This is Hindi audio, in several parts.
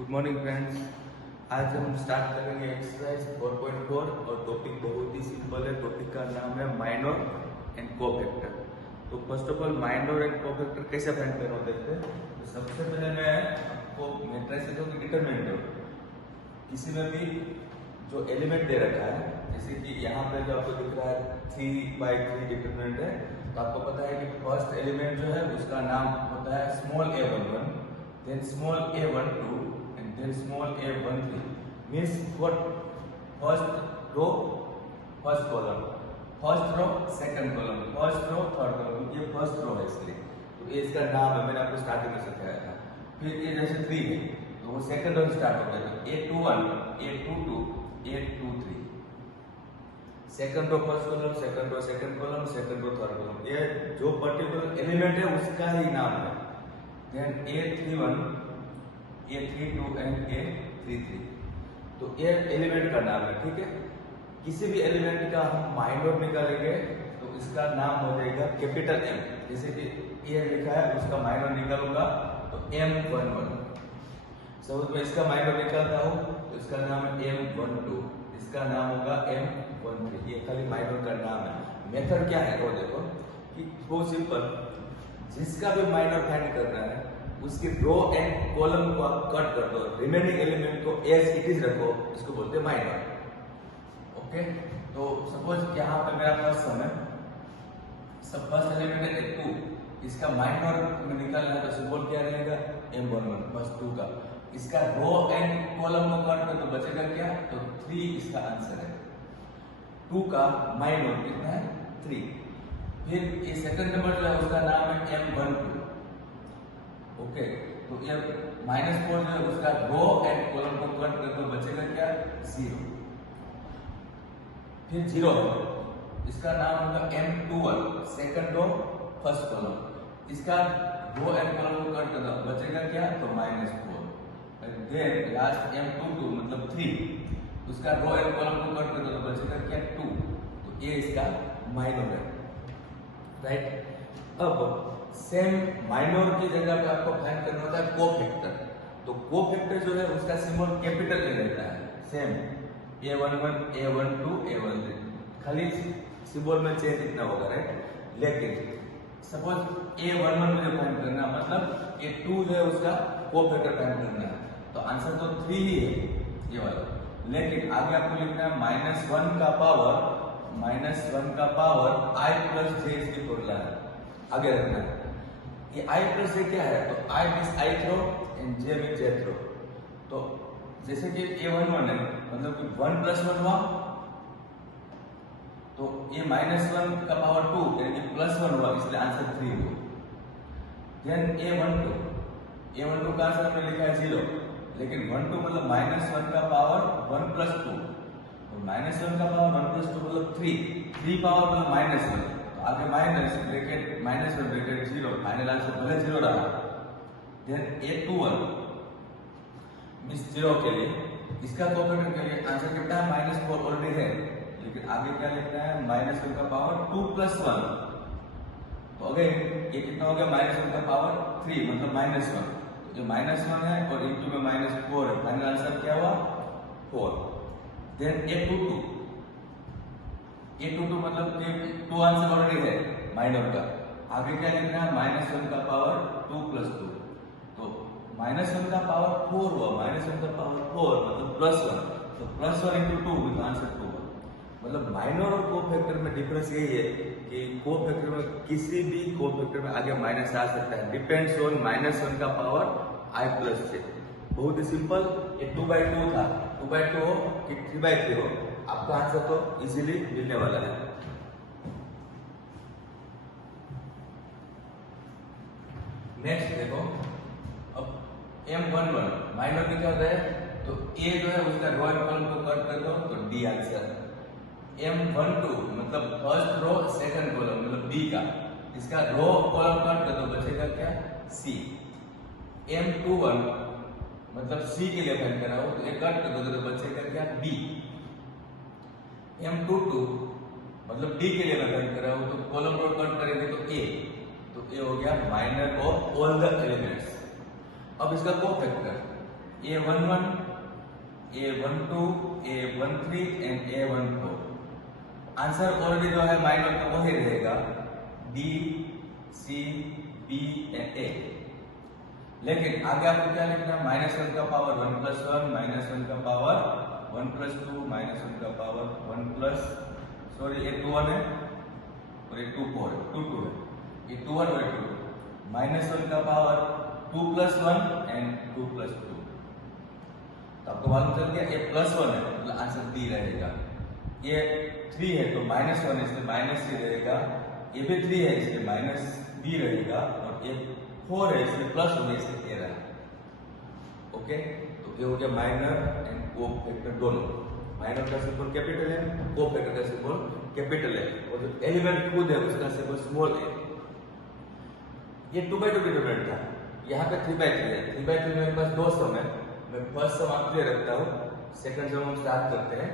Good morning friends. आज हम स्टार्ट करेंगे एक्सरसाइज 4.4 और टॉपिक बहुत ही सिंपल है। टॉपिक का नाम है माइनर एंड कोफैक्टर। तो first of all minor and cofactor कैसे फाइंड करना देखते हैं। तो सबसे पहले मैं आपको मैट्रिसेस की डिटरमिनेंट दूँ। किसी में भी जो एलिमेंट दे रखा है, जैसे कि यहाँ पे जो आपको दिख रहा है 3/3 डिटरमिनेंट है, तो आपको पता है कि फर्स्ट एलिमेंट जो है उसका नाम होता है small a11, then small a12 and then small a13 means what? First row first column, first row second column, first row third column। ये फर्स्ट रो है इसलिए, तो ये इसका नाम है। मैंने आपको स्टार्टिंग में सिखाया था। फिर ये जैसे 3 है तो वो सेकंड रो स्टार्ट होता है, तो a21 a22 a23। Second row first column, second row second column, second row third column, ये जो पर्टिकुलर एलिमेंट है उसका ही नाम है। Then a31 a32 and a33, तो ये एलिमेंट का नाम है। ठीक है, किसी भी एलिमेंट का हम माइनर निकालेंगे तो इसका नाम हो जाएगा कैपिटल M। जैसे कि ये लिखा है उसका माइनर निकालूंगा तो M11। सपोज मैं इसका माइनर निकालता हूँ तो इसका नाम है M12, इसका नाम होगा M13। ये खाली माइनर का नाम है। मेथड क्या है वो देखो कि बहुत सिंपल, जिसका भी माइनर फाइंड करना है उसकी रो एंड कॉलम को आप कट कर दो, रिमेनिंग एलिमेंट को एज इट इज रखो, इसको बोलते हैं माइनर। ओके, तो सपोज यहाँ पे मेरा फर्स्ट सम है, सब फर्स्ट एलिमेंट है 2, इसका माइनर में निकालना है तो सिंबल क्या रहेगा M11 बस 2 का। इसका रो एंड कॉलम को कट कर तो बचेगा क्या, तो 3 इसका आंसर है। 2 का माइनर कितना है 3। फिर ये सेकंड नंबर जो है उसका नाम है M12। ओके, तो ये -4 जो है उसका रो एंड कॉलम को कट कर तो बचेगा क्या 0। फिर 0 है, इसका नाम होगा M21, second row first column, इसका रो एंड कॉलम को कट कर दो बचेगा क्या, तो -4। देन लास्ट M22 मतलब 3, उसका रो एंड कॉलम को कट कर दो तो बचेगा क्या 2। तो ये इसका माइनर है, राइट। अब सेम माइनर की जगह पे आपको फाइंड करना होता है कोफैक्टर। तो कोफैक्टर जो है उसका सिंबल कैपिटल में रहता है, सेम a11 a12 a13, खाली सिंबल में चेंज इतना होगा, राइट। लेकिन सपोज a11 मुझे फाइंड करना, मतलब a2 जो है उसका कोफैक्टर फाइंड करना है, तो आंसर तो 3 ही है ये वाला। लेकिन आगे आपको लिखना है -1 का पावर i प्लस j इसकी फॉर्मूला है, आगे रखना है। ये i प्लस j क्या है, तो i means ith row and j means jth row. तो जैसे कि a11 है मतलब कि 1 + 1 हुआ, तो ये -1 का पावर 2 यानी कि +1 हुआ, इसलिए आंसर 3 हुआ। देन a12 का आंसर हमने लिखा है 0, लेकिन 12 मतलब -1 का पावर 1 + 2, तो -1 का पावर 1 + 2 मतलब 3 पावर मतलब -1, तो आगे minus bracket -1 bracket 0, final answer भले 0 रहा। देन a21 मींस 0 के लिए, इसका कोफैक्टर के लिए आंसर कितना है -4 ऑलरेडी है, लेकिन आगे क्या लिखना है -1 का पावर 2 + 1, तो अगेन ये कितना हो गया -1 का पावर 3 मतलब -1, तो जो -1 है और इनटू में -4 है, फाइनल आंसर क्या हुआ 4। देन a22 मतलब कि 2 आंसर ऑलरेडी है माइनर का, आगे क्या लिखना है -1 का पावर 2 + 2, तो -1 का पावर 4 हुआ, -1 का पावर 4 मतलब +1, तो +1 × 2 मतलब आंसर 2। मतलब माइनर और कोफैक्टर में डिफरेंस यही है कि कोफैक्टर में किसी भी कोफैक्टर में आगे माइनस आ सकता है, डिपेंड्स ऑन -1 का पावर i प्लस j। बहुत ही सिंपल, ये 2/2 था, 2/2 हो कि 3/3 हो, आपका आंसर तो इजीली मिलने वाला है। नेक्स्ट देखो, अब M11 माइनर निकाल रहे हैं, तो A जो है उसका रो एंड कॉलम को कट कर दो तो D आंसर। M12 मतलब फर्स्ट रो सेकंड कॉलम मतलब B का, इसका रो कॉलम कट कर दो बचेगा क्या C। M21 मतलब C के लिए फाइंड करा हो तो ये कट कर दो तो बचेगा क्या B। M22 मतलब D के लिए मैं फाइंड करा हूं तो कॉलम रो कट करेंगे तो A, तो A हो गया minor of all the elements. अब इसका cofactor, A11, A12, A13 and A14। Answer already जो है माइनर का वही रहेगा D, C, B and A। लेकिन आगे आपको क्या लिखना है? -1 का पावर 1 + 1, -1 का पावर 1 + 2, -1 का पावर 1 प्लस, सॉरी ये 2 1 है और ये 2 4 है, 2 2 है, ये 2 1 और 2 -1 का पावर 2 + 1 एंड 2 + 2। तो आपको मालूम चल गया ये +1 है मतलब आंसर D रहेगा। ये 3 है तो -1 इसलिए -C रहेगा, ये भी 3 है इसलिए -B रहेगा, और ये 4 है इसलिए प्लस होगा इसलिए A रहा। ओके, तो ये हो गया माइनर एंड कोफैक्टर दोनों। माइनर का सिंबल कैपिटल है, कोफैक्टर का सिंबल कैपिटल है, और जो एलिमेंट खुद है उसका सिंबल स्मॉल है। ये 2/2 डिटरमिनेंट था, यहाँ पे 3/3 है। 3/3 मेरे पास 2 सम है, मैं फर्स्ट सम आपके लिए रखता हूँ, सेकंड सम हम स्टार्ट करते हैं।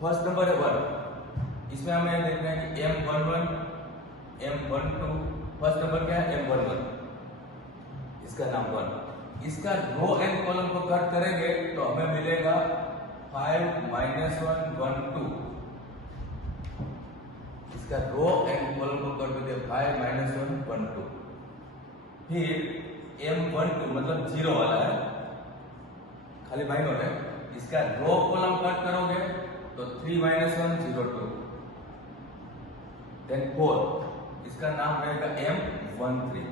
फर्स्ट नंबर है 1, इसमें हमें देखना है कि M11, M12, फर्स्ट नंबर क्या है? M11, इसका नाम 1। इसका रो एंड कॉलम को कट करेंगे तो हमें मिलेगा 5 - 1 1 2। इसका रो एंड कॉलम को कट करके 5 - 1 1 2। फिर M12 मतलब 0 वाला है, खाली माइनर है, इसका रो कॉलम कट करोगे तो 3 - 1 0 2। देन 4, इसका नाम रहेगा M13।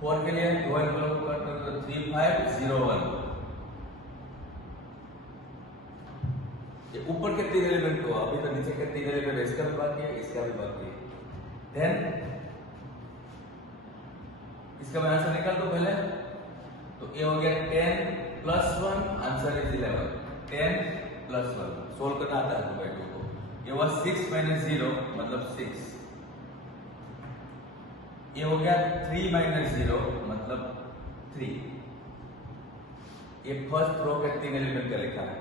4 के लिए रो एंड कॉलम को कट करोगे तो 3 5 0 1। ये ऊपर के 3 एलिमेंट को, अभी तो नीचे के 3 एलिमेंट, इसका भी बाकी है, इसका भी बाकी है। देन इसका मैं आंसर निकाल दूं पहले, तो ये हो गया 10 + 1, आंसर इज 11। 10 + 1 सोल्व करना आता है भाई को। ये हुआ 6 - 0 मतलब 6। ये हो गया 3 - 0 मतलब 3। ये फर्स्ट रो के 3 एलिमेंट का लिखा है।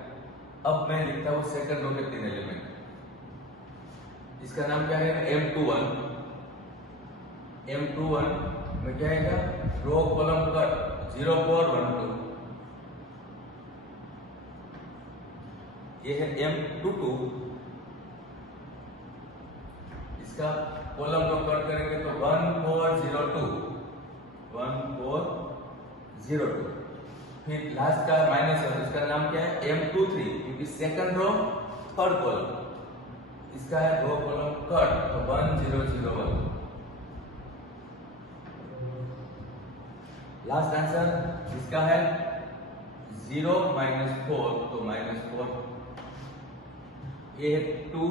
अब मैं लिखता हूं सेकंड रो के 3 एलिमेंट। इसका नाम क्या है? M21। M21 में क्या आएगा? Row column cut 0 4 1 2। ये है M22, इसका कॉलम को कट करेंगे तो 1 4 0 2 1 4 0 2। फिर लास्ट का -1, इसका नाम क्या है? M23, क्योंकि सेकंड रो थर्ड कॉलम, इसका है रो कॉलम कट तो 1 0 0 1। लास्ट आंसर इसका है 0 - 4 तो -4। ये है 2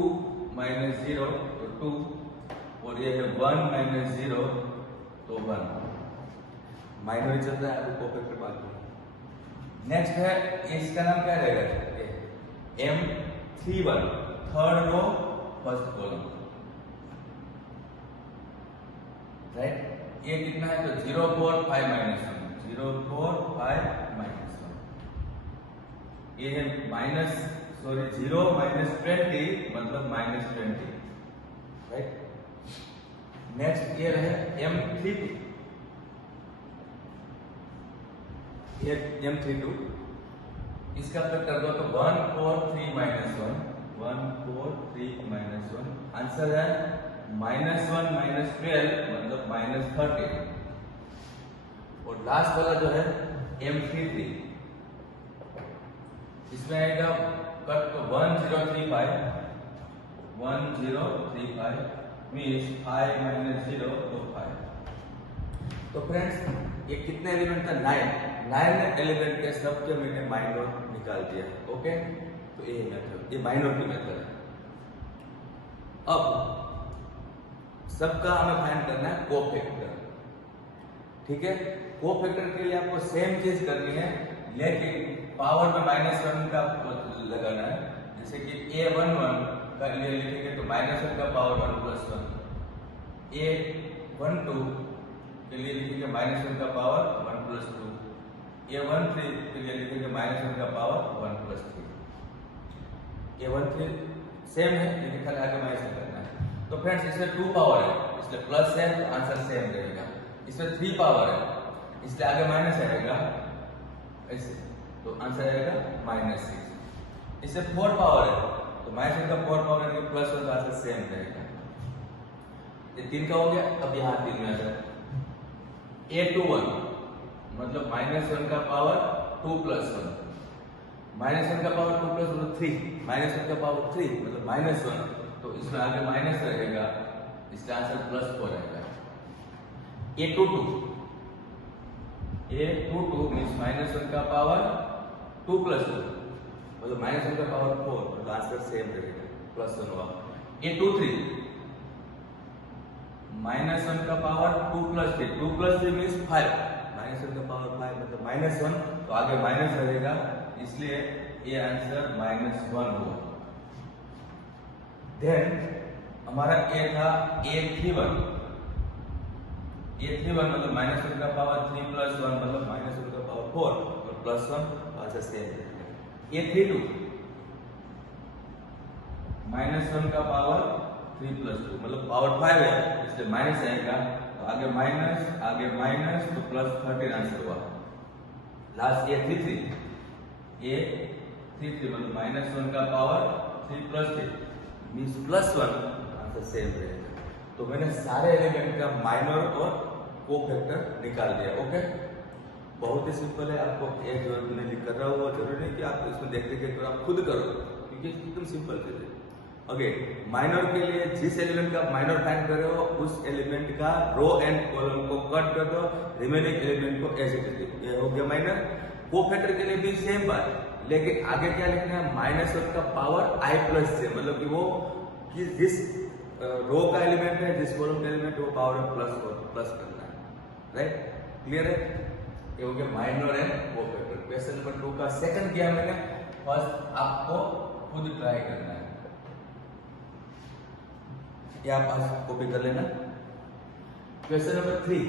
- 0 तो 2, और ये है 1 - 0 तो 1। माइनर चल रहा है, आपको कोफैक्टर बात करूं। नेक्स्ट है, इसका नाम क्या रहेगा? M31, third row first column, right. ये कितना है? तो 0 4 5 - 1 0 4 5 - 1। ये है -0 - 20 मतलब -20, राइट। नेक्स्ट ये रहे M32। ये M32, इसका फिर कर दो तो 1 4 3 - 1 1 4 3 - 1। आंसर है -1 - 12 मतलब -30। और लास्ट वाला जो है M33, इसमें आएगा कट तो 1 0 3 5 1 0 3 5 मीन्स 5 - 0 तो 5। तो फ्रेंड्स ये कितने एलिमेंट था? 9 एलिमेंट के सबके मैंने माइनर निकाल दिया। ओके, तो ये मेथड, ये माइनर की मेथड है। अब सबका हमें फाइंड करना है कोफैक्टर, ठीक है। कोफैक्टर के लिए आपको सेम चीज करनी है, लेकिन पावर में -1 का लगाना है। जैसे कि A11 का लिए लिखेंगे तो -1 का पावर 1 + 1। A12 के लिए लिखेंगे -1 का पावर 1 + 2। A13 के लिए लिखेंगे -1 का पावर 1 + 3। A13 सेम है लेकिन खाली आगे माइनस करना है। तो फ्रेंड्स इसमें 2 पावर है, इसलिए प्लस है तो आंसर सेम रहेगा। इसमें 3 पावर है इसलिए आगे माइनस आएगा ऐसे, तो आंसर आएगा -6। इससे 4 पावर है तो -1 का 4 पावर यानी +1 का आंसर सेम रहेगा। ये 3 का हो गया। अब यहाँ 3 में आ जाए a21 मतलब -1 का पावर 2 + 1, -1 का पावर 2 + 1 3, -1 का पावर 3 मतलब -1, तो इसमें आगे माइनस रहेगा, इसका आंसर +4 आएगा। a22 मीन्स -1 का पावर 2 + 2 मतलब -1 का पावर 4 मतलब आंसर सेम रहेगा, +1 हुआ। a23 -1 का पावर 2 + 3, 2 + 3 मीन्स 5, -1 का पावर 5 मतलब -1, तो आगे माइनस रहेगा, इसलिए ये आंसर -1 हुआ। देन हमारा ए था a31 मतलब -1 का पावर 3 + 1 मतलब -1 का पावर 4 और +1 आंसर सेम रहेगा। a32 -1 का पावर 3 + 2 मतलब पावर 5 है इसलिए माइनस आएगा, तो आगे माइनस तो +13 आंसर हुआ। लास्ट a33 मतलब -1 का पावर 3 + 3 मीन्स +1 आंसर सेम रहेगा। तो मैंने सारे एलिमेंट का माइनर और कोफैक्टर निकाल दिया। ओके, बहुत ही सिंपल है। आपको एक जरूरत नहीं कर रहा हुआ जरूरी नहीं कि आप इसमें देखते कि आप खुद करो, क्योंकि एकदम सिंपल चीज है। ओके, माइनर के लिए जिस एलिमेंट का माइनर फाइंड कर रहे हो उस एलिमेंट का रो एंड कॉलम को कट कर दो, रिमेनिंग एलिमेंट को ऐसे कर दो, ये हो गया माइनर। कोफैक्टर के लिए भी सेम बात, लेकिन आगे क्या लिखना है, -1 का पावर i + j मतलब कि वो कि जिस रो का एलिमेंट है जिस कॉलम का एलिमेंट है वो पावर प्लस करना है। राइट, क्लियर है? ये हो गया minor and cofactor. Question number 2 का सेकंड किया मैंने, फर्स्ट आपको खुद ट्राई करना है, ये आप आज कॉपी कर लेना। Question number 3,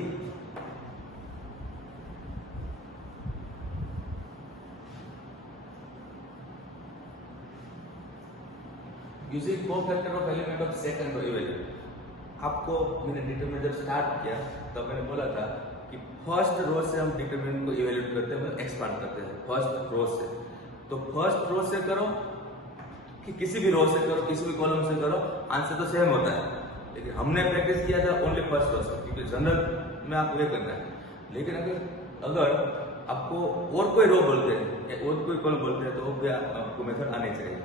using cofactor of element of second row evaluate. आपको मैंने डिटरमिनेंट जब स्टार्ट किया तब मैंने बोला था कि फर्स्ट रो से हम डिटरमिनेंट को इवेल्यूएट करते हैं, मतलब एक्सपांड करते हैं फर्स्ट रो से। तो फर्स्ट रो से करो कि किसी भी रो से करो, किसी भी कॉलम से करो, आंसर तो सेम होता है। लेकिन हमने प्रैक्टिस किया था ओनली फर्स्ट रो से, क्योंकि जनरल में आपको ये करना है। लेकिन अगर आपको और कोई रो बोलते हैं और कोई कॉलम बोलते हैं तो वो भी आपको मेथड आने चाहिए।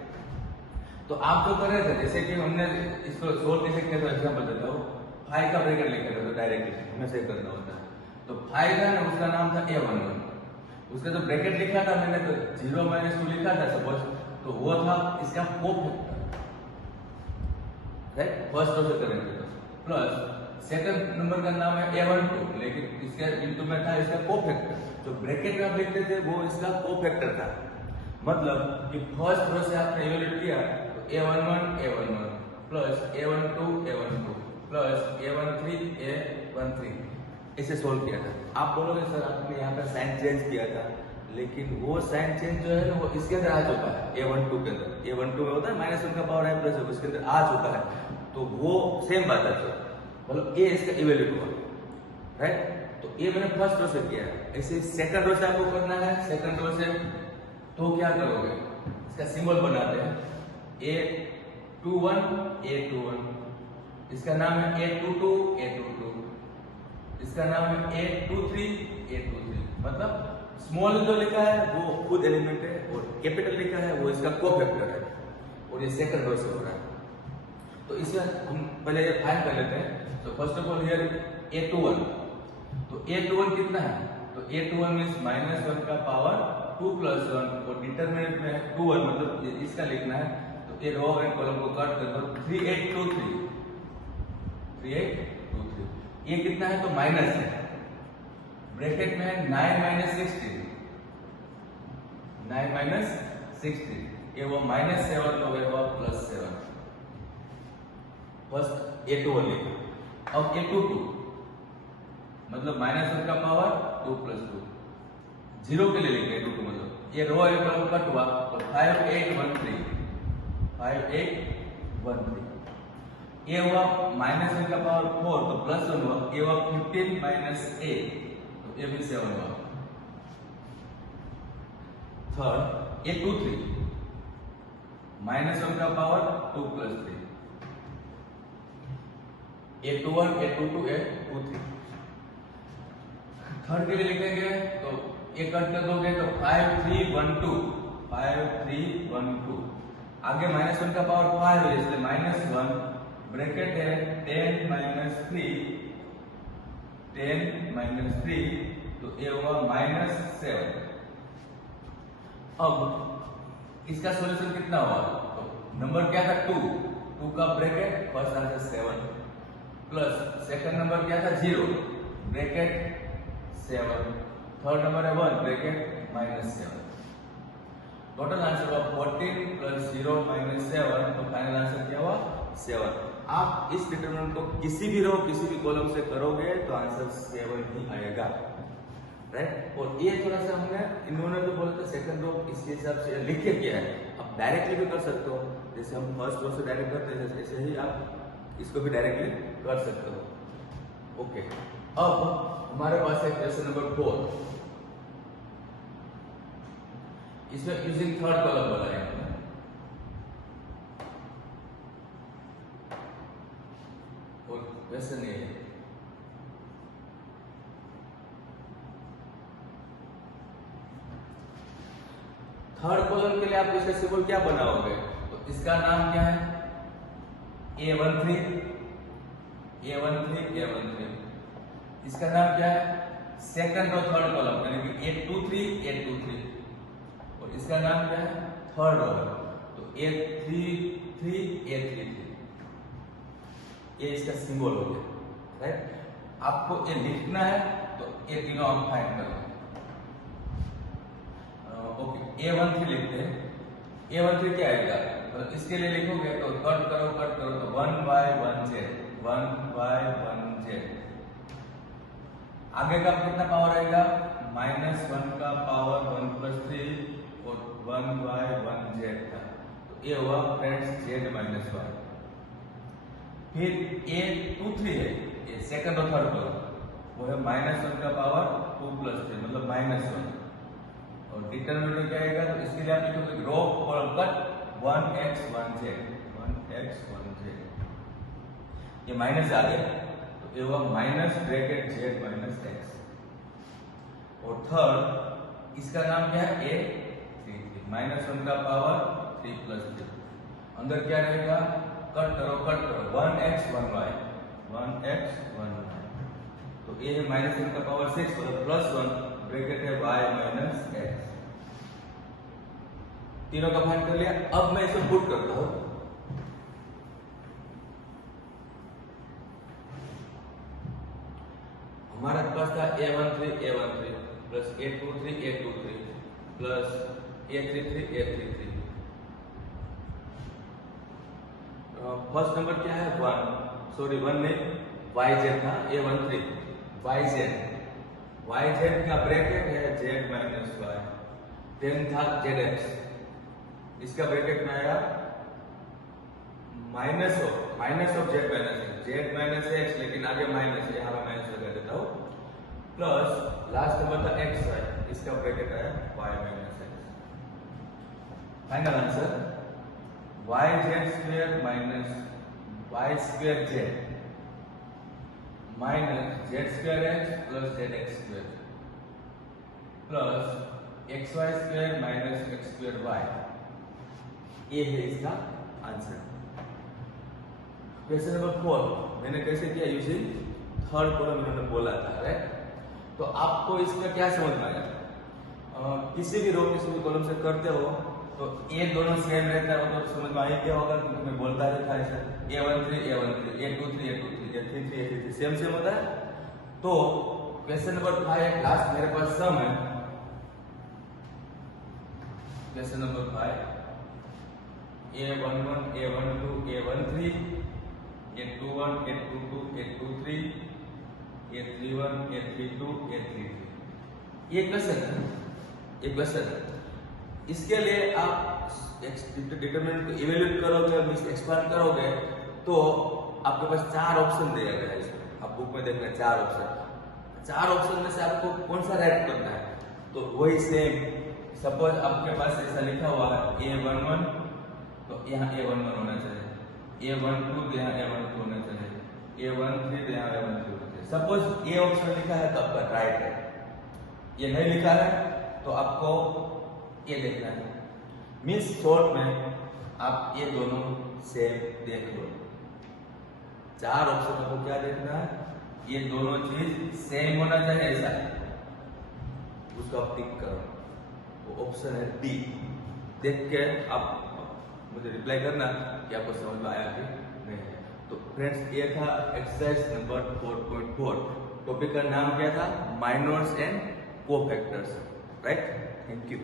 तो आप जो कर रहे थे, जैसे कि हमने इसको सोल्व कैसे किया था, एग्जांपल देता हूँ। 5 का ब्रैकेट लिखा था डायरेक्टली, हमें से करना होता है। तो 5 था ना, उसका नाम था a11, उसका जो ब्रैकेट लिखा था मैंने तो 0 - 2 लिखा था सपोज, तो वो था इसका कोफैक्टर। राइट, फर्स्ट रो से करेंगे तो प्लस सेकंड नंबर का नाम है a12, लेकिन इसका इनटू में था इसका कोफैक्टर। जो ब्रैकेट में आप लिखते थे वो इसका कोफैक्टर था। मतलब कि फर्स्ट रो से आपने इवेल्यूएट किया a11 plus a12 plus a13 इसे सोल्व किया था। आप बोलोगे सर आपने यहाँ पर साइन चेंज किया था, लेकिन वो साइन चेंज जो है ना वो इसके अंदर आ चुका है। a12 के अंदर, a12 में होता है -1 का पावर i + j, उसके अंदर आ चुका है, तो वो सेम बात है। मतलब a इसका इवेल्यूएट हुआ। राइट, तो ये मैंने फर्स्ट रो से किया है। ऐसे सेकंड रो से आपको करना है। सेकंड रो से तो क्या करोगे, इसका सिंबल बनाते हैं a21, इसका नाम है a22, इसका नाम है a23, मतलब स्मॉल जो लिखा है वो खुद एलिमेंट है और कैपिटल लिखा है वो इसका कोफैक्टर है, और ये सेकंड रो से हो रहा है। तो इसमें हम पहले ये फाइंड कर लेते हैं। तो first of all here a21, तो a21 कितना है, तो a21 मींस -1 का पावर 2 + 1 और डिटरमिनेंट में 2 मतलब इसका लिखना है। तो ये रो एंड कॉलम को कट कर दो, 3823, ये कितना है तो माइनस है, ब्रैकेट में है 9 - 16, 9 - 16, ये वो -7 हो गया और +7। फर्स्ट a21 लिखा। अब a22 मतलब -1 का पावर 2 + 2, 0 के लिए लिखे a22 मतलब ये रो एंड कॉलम कट हुआ तो 5813। ए हुआ -1 का पावर 4 तो +1 हुआ, ए हुआ 15 माइनस ए तो ए भी 7 हुआ। थर्ड ए 2 3 -1 का पावर 2 + 3 ए 2 1 ए 2 2 ए 2 3। थर्ड के लिए लिखेंगे तो ए कट कर दोगे तो 5 3 1 2 5 3 1 2 आगे -1 का पावर 5 है इसलिए -1 ब्रैकेट है 10 - 3 10 - 3 तो ये हुआ -7। अब इसका सॉल्यूशन कितना हुआ तो नंबर क्या था 2 का bracket first answer 7 plus second number क्या था 0 ब्रैकेट 7 थर्ड नंबर है 1 ब्रैकेट -7 टोटल आंसर हुआ 14 + 0 - 7 तो फाइनल आंसर क्या हुआ 7। आप इस डिटरमिनेंट को किसी भी रो किसी भी कॉलम से करोगे तो आंसर 7 ही आएगा, राइट। और ये थोड़ा सा हमने इन्होंने तो बोला था सेकंड रो इस हिसाब से लिखे किया है, आप डायरेक्टली भी कर सकते हो जैसे हम फर्स्ट रो से डायरेक्ट करते हैं ऐसे ही आप इसको भी डायरेक्टली कर सकते हो। ओके, अब हमारे पास है क्वेश्चन नंबर 4। इसमें यूजिंग थर्ड कॉलम बोला है और क्वेश्चन ये है थर्ड कॉलम के लिए आप इसका सिंबल क्या बनाओगे तो इसका नाम क्या है A13 A13 A13। इसका नाम क्या है सेकंड और थर्ड कॉलम यानी कि A23 A23 और इसका नाम क्या है थर्ड रो तो A33 A33 ये इसका सिंबल हो गया, राइट। आपको ये लिखना है तो ये तीनों आप फाइंड करो। ओके A13 लिखते हैं, A13 क्या आएगा तो इसके लिए लिखोगे तो कट करो तो 1/1z 1/1z आगे का कितना पावर आएगा -1 का पावर 1 + 3 और 1/1z था तो ये हुआ फ्रेंड्स z-1। फिर A23 है ये सेकंड और थर्ड कॉलम वो है -1 का पावर 2 + 3 मतलब -1 और डिटरमिनेंट क्या आएगा तो इसके लिए आप लिखोगे रो और कट 1x1z 1x1z ये माइनस आ गया तो ये हुआ माइनस ब्रैकेट z - x और थर्ड इसका नाम क्या है A33 -1 का पावर 3 + 3 अंदर क्या रहेगा कट करो 1x 1y 1x 1y तो ये है -1 का पावर 6 और +1 ब्रैकेट है y - x तीनों का फाइंड कर लिया। अब मैं इसे पुट करता हूं हमारे पास था A13 plus A23 plus A33 first number क्या है 1 नहीं YZ था A13 YZ का ब्रैकेट है Z - y देन था ZX इसका ब्रैकेट में आया माइनस ऑफ Z - x लेकिन आगे माइनस यहाँ मैं माइनस लगा देता हूँ प्लस लास्ट नंबर था XY इसका ब्रैकेट आया Y - x final answer YZ² - Y²Z minus Z²x plus ZX² plus XY² - x²y ये है इसका आंसर। क्वेश्चन नंबर 4 मैंने कैसे किया यूजिंग थर्ड कॉलम इन्होंने बोला था, राइट। तो आपको इसमें क्या समझ में आया किसी भी रो किसी भी कॉलम से करते हो तो ये दोनों सेम रहता है तो समझ में आ गया होगा क्योंकि मैं बोलता रहता है ऐसा A13 A23 A33 सेम होता है। तो क्वेश्चन नंबर 5 लास्ट मेरे पास सम है question number 5 A11 A12 A13 A21 A22 A23 A31 A32 A33 ये क्वेश्चन इसके लिए आप डिटरमिनेंट को इवेल्युएट करोगे और एक्सपांड करोगे तो आपके पास 4 ऑप्शन दिया गया है इसमें, आप बुक में देख रहे हैं 4 ऑप्शन। 4 ऑप्शन में से आपको कौन सा राइट करना है, तो वही सेम। सपोज आपके पास ऐसा लिखा हुआ है A11, तो यहाँ A11 होना चाहिए, A12 तो यहाँ A12 होना चाहिए, A13 तो यहाँ A13 होना चाहिए। सपोज ये ऑप्शन लिखा है तो आपका राइट है, ये नहीं लिखा है तो आपको ये देखना है। मीन्स शॉर्ट में आप ये दोनों सेम देख लो। 4 ऑप्शन आपको क्या देखना है, ये दोनों चीज सेम होना चाहिए, ऐसा उसको आप टिक करो। वो ऑप्शन है डी। देख के आप मुझे रिप्लाई करना कि आपको समझ में आया कि नहीं है। तो फ्रेंड्स ये था एक्सरसाइज नंबर 4.4। टॉपिक का नाम क्या था, minors and cofactors, right. Thank you.